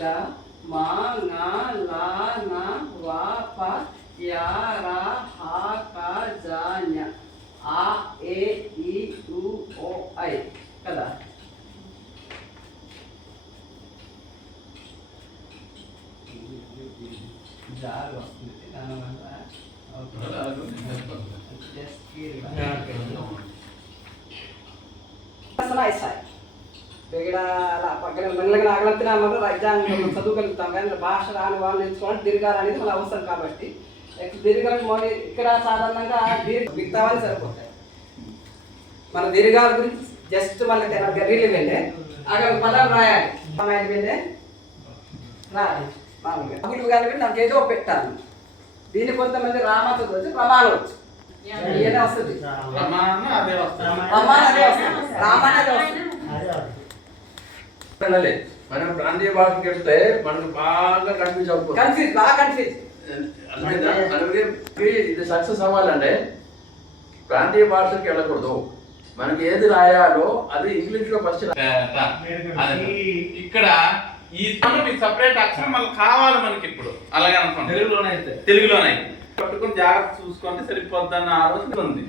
గా మా నా లా నా వా ప యా రా హా కా జా ఞ ఆ ఏ ఈ ఉ ఓ ఐ కదా. జారు వస్తుంది దానివల్ల ఇక్కడ పక్కన మెల్లగా ఆగలంతినా రాజ్యాంగం చదువుగలుగుతాం, కానీ భాష రాని వాళ్ళు నేర్చుకోవాలి. దీర్ఘాలు అనేది మన అవసరం కాబట్టి దీర్ఘాలు ఇక్కడ సాధారణంగా మిగతావని సరిపోతాయి. మన దీర్ఘాల గురించి జస్ట్ వాళ్ళకి రీలు వెళ్ళే అక్కడ పదాలు రాయాలి. అమ్మాయిలు వెళ్ళే రాయాలి మామూలుగా అగులు కలిపి నాకు ఏదో పెట్టాను. దీన్ని కొంతమంది రామతో వచ్చి రమాన వచ్చు, ఏదో వస్తుంది రమాన అదే వస్తుంది రామాన అదే వస్తుంది. మనం ప్రాంతీయ భాషకి వెళ్తే మనకు బాగా కన్ఫ్యూజ్ ఇది సక్సెస్ అవ్వాలంటే ప్రాంతీయ భాషకి వెళ్ళకూడదు. మనకి ఏది రాయాలో అది ఇంగ్లీష్ లో ఫస్ట్. ఇక్కడ ఈ మీకు సపరేట్ అక్షరం మళ్ళీ కావాలి మనకి ఇప్పుడు. అలాగే అనుకోండి తెలుగులోనే పట్టుకుని జాగ్రత్త చూసుకుంటే సరిపోద్దన్న ఆలోచన ఉంది.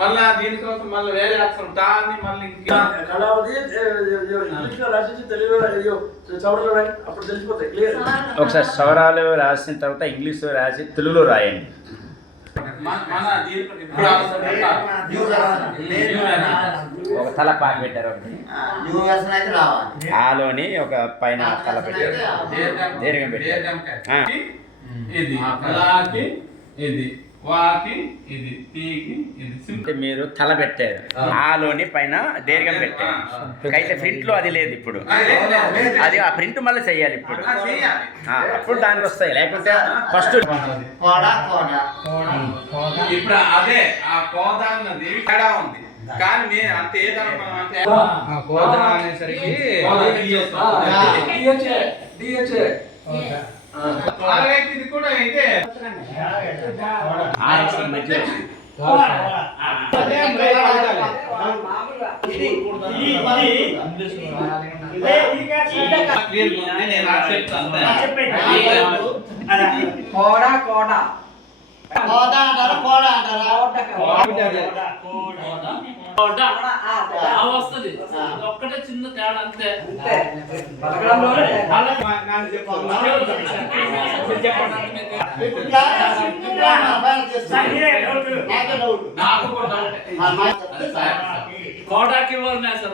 మళ్ళా దీనికోసం మళ్ళీ వేరే అక్షరం దాన్ని మళ్ళీ అప్పుడు తెలిసిపోతాయి క్లియర్. ఒకసారి సవరాలు రాసిన తర్వాత ఇంగ్లీష్ రాసి తెలుగులో రాయండి. ఒక తల పాక పెట్టారు, ఒకటి ఆలోని ఒక పైన తల పెట్టారు, దీర్ఘం పెట్టారు. ఇది వాకి ఇది తీకి ఇది మీరు తల పెట్టారు, ఆలోని పైన దీర్ఘం పెట్టారు. అయితే ప్రింట్ లో అది లేదు ఇప్పుడు. అది ఆ ప్రింట్ మళ్ళీ చెయ్యాలి ఇప్పుడు, అప్పుడు దానికి వస్తాయి. లేకపోతే ఫస్ట్ ఇప్పుడు అదే ఆ కోద అన్నది తేడా ఉంది. కానీ నేను అంత ఏదనుకున్నాం అంటే కోద అనేసరికి ఇది కూడా అయితే ఒక్కటే చిన్న తేడా అంతే. కోటాకి ఇవ్వాలి సార్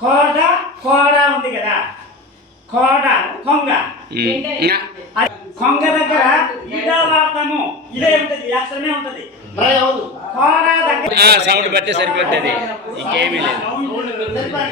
కోడ కోడ ఉంది కదా, కోడ కొంగ కొంగ దగ్గర ఇదే వాడతాము, ఇదే ఉంటది, అక్షరమే ఉంటది. కోడ దగ్గర సౌండ్ బట్టి సరిపోతుంది, ఇంకేమీ లేదు.